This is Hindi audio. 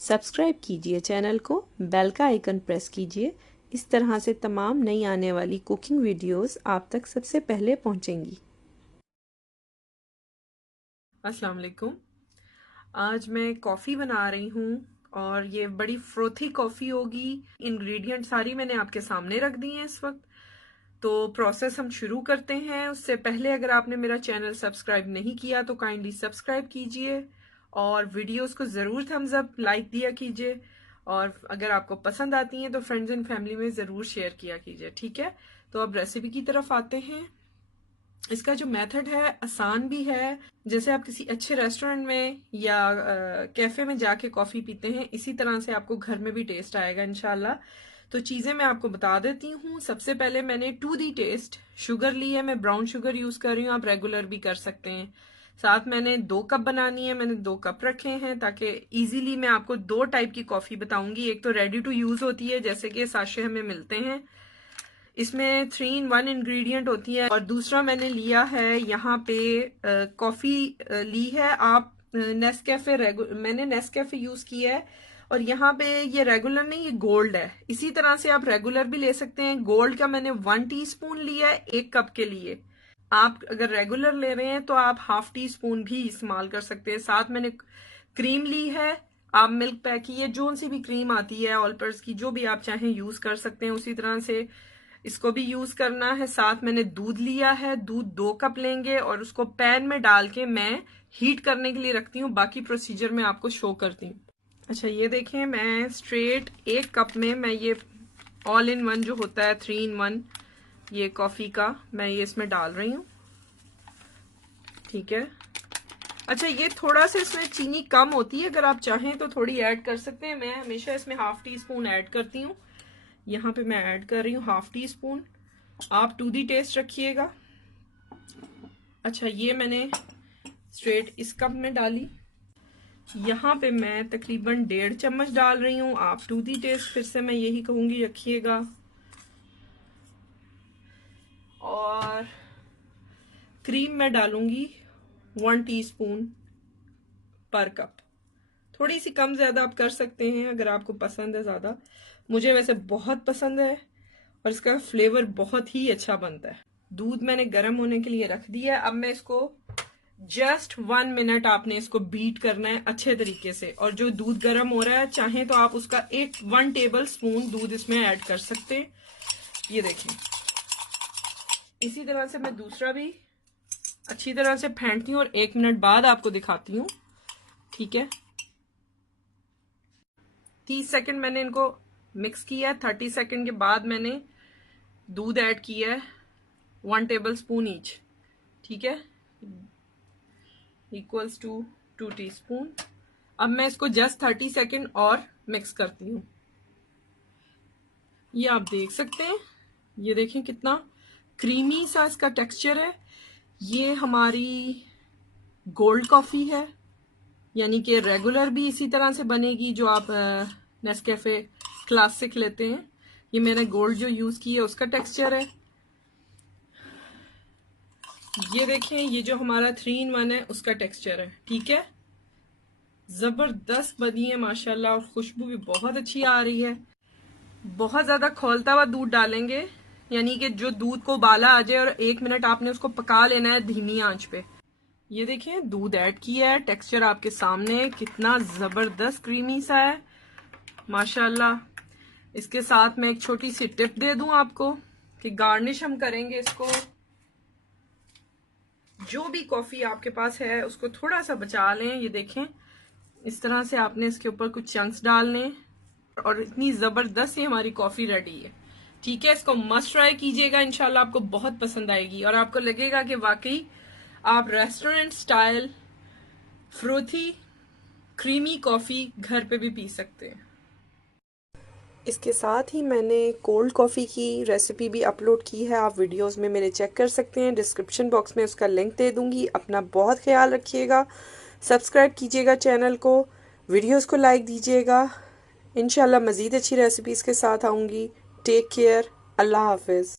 सब्सक्राइब कीजिए चैनल को, बेल का आइकन प्रेस कीजिए। इस तरह से तमाम नई आने वाली कुकिंग वीडियोस आप तक सबसे पहले पहुंचेंगी। अस्सलाम वालेकुम। आज मैं कॉफ़ी बना रही हूँ और ये बड़ी फ्रोथी कॉफ़ी होगी। इंग्रेडिएंट सारी मैंने आपके सामने रख दी हैं इस वक्त। तो प्रोसेस हम शुरू करते हैं। उससे पहले अगर आपने मेरा चैनल सब्सक्राइब नहीं किया तो काइंडली सब्सक्राइब कीजिए और वीडियोस को ज़रूर थम्स अप लाइक दिया कीजिए। और अगर आपको पसंद आती हैं तो फ्रेंड्स एंड फैमिली में ज़रूर शेयर किया कीजिए, ठीक है। तो अब रेसिपी की तरफ आते हैं। इसका जो मेथड है आसान भी है। जैसे आप किसी अच्छे रेस्टोरेंट में या कैफे में जाके कॉफ़ी पीते हैं, इसी तरह से आपको घर में भी टेस्ट आएगा इंशाल्लाह। तो चीज़ें मैं आपको बता देती हूँ। सबसे पहले मैंने टू दी टेस्ट शुगर ली है। मैं ब्राउन शुगर यूज़ कर रही हूँ, आप रेगुलर भी कर सकते हैं। साथ मैंने 2 कप बनानी है, मैंने 2 कप रखे हैं ताकि इजीली मैं आपको 2 टाइप की कॉफ़ी बताऊंगी। एक तो रेडी टू यूज़ होती है, जैसे कि साशे हमें मिलते हैं, इसमें 3 in 1 इंग्रेडिएंट होती है। और दूसरा मैंने लिया है यहाँ पे कॉफ़ी ली है। आप नेस्कैफे मैंने नेस्कैफे यूज़ किया है। और यहाँ पे ये रेगुलर नहीं, ये गोल्ड है। इसी तरह से आप रेगुलर भी ले सकते हैं। गोल्ड का मैंने 1 टीस्पून लिया है 1 कप के लिए। आप अगर रेगुलर ले रहे हैं तो आप हाफ टी स्पून भी इस्तेमाल कर सकते हैं। साथ मैंने क्रीम ली है। आप मिल्क पैक की या जोन सी भी क्रीम आती है ऑलपर्स की, जो भी आप चाहें यूज कर सकते हैं। उसी तरह से इसको भी यूज करना है। साथ मैंने दूध लिया है, दूध 2 कप लेंगे और उसको पैन में डाल के मैं हीट करने के लिए रखती हूँ। बाकी प्रोसीजर मैं आपको शो करती हूँ। अच्छा, ये देखें, मैं स्ट्रेट 1 कप में मैं ये ऑल इन वन जो होता है 3 in 1 ये कॉफी का मैं ये इसमें डाल रही हूँ, ठीक है। अच्छा, ये थोड़ा सा इसमें चीनी कम होती है, अगर आप चाहें तो थोड़ी ऐड कर सकते हैं। मैं हमेशा इसमें हाफ टी स्पून ऐड करती हूँ। यहाँ पे मैं ऐड कर रही हूँ हाफ टी स्पून। आप टू दी टेस्ट रखिएगा। अच्छा, ये मैंने स्ट्रेट इस कप में डाली। यहाँ पे मैं तकरीबन 1.5 चम्मच डाल रही हूँ। आप टू दी टेस्ट फिर से मैं यही कहूंगी रखिएगा। और क्रीम मैं डालूंगी 1 टीस्पून पर कप। थोड़ी सी कम ज्यादा आप कर सकते हैं अगर आपको पसंद है ज्यादा। मुझे वैसे बहुत पसंद है और इसका फ्लेवर बहुत ही अच्छा बनता है। दूध मैंने गर्म होने के लिए रख दिया है। अब मैं इसको जस्ट 1 मिनट आपने इसको बीट करना है अच्छे तरीके से। और जो दूध गर्म हो रहा है, चाहें तो आप उसका 1 टेबल स्पून दूध इसमें ऐड कर सकते हैं। ये देखें, इसी तरह से मैं दूसरा भी अच्छी तरह से फेंटती हूँ और 1 मिनट बाद आपको दिखाती हूँ, ठीक है। 30 सेकंड मैंने इनको मिक्स किया है। 30 सेकंड के बाद मैंने दूध ऐड किया है 1 टेबल स्पून ईच, ठीक है, इक्वल्स टू 2 टीस्पून। अब मैं इसको जस्ट 30 सेकंड और मिक्स करती हूँ। ये आप देख सकते हैं, ये देखें कितना क्रीमी सा इसका टेक्सचर है। ये हमारी गोल्ड कॉफी है, यानी कि रेगुलर भी इसी तरह से बनेगी जो आप नेस्कैफे क्लासिक लेते हैं। ये मैंने गोल्ड जो यूज की है उसका टेक्सचर है। ये देखें, ये जो हमारा 3 in 1 है उसका टेक्सचर है, ठीक है। जबरदस्त बनी है माशाल्लाह और खुशबू भी बहुत अच्छी आ रही है। बहुत ज्यादा खौलता हुआ दूध डालेंगे, यानी कि जो दूध को उबाला आ जाए और 1 मिनट आपने उसको पका लेना है धीमी आंच पे। ये देखें, दूध ऐड किया है, टेक्सचर आपके सामने कितना जबरदस्त क्रीमी सा है माशाल्लाह। इसके साथ मैं एक छोटी सी टिप दे दूं आपको कि गार्निश हम करेंगे इसको, जो भी कॉफी आपके पास है उसको थोड़ा सा बचा लें। ये देखें, इस तरह से आपने इसके ऊपर कुछ चंक्स डालने और इतनी जबरदस्त ही हमारी कॉफी रेडी है, ठीक है। इसको मस्ट ट्राई कीजिएगा, इंशाल्लाह आपको बहुत पसंद आएगी और आपको लगेगा कि वाकई आप रेस्टोरेंट स्टाइल फ्रूथी क्रीमी कॉफी घर पे भी पी सकते हैं। इसके साथ ही मैंने कोल्ड कॉफ़ी की रेसिपी भी अपलोड की है, आप वीडियोस में मेरे चेक कर सकते हैं। डिस्क्रिप्शन बॉक्स में उसका लिंक दे दूंगी। अपना बहुत ख्याल रखिएगा, सब्सक्राइब कीजिएगा चैनल को, वीडियोस को लाइक दीजिएगा। इंशाल्लाह मज़ीद अच्छी रेसिपीज़ के साथ आऊँगी। टेक केयर, अल्लाह हाफिज़।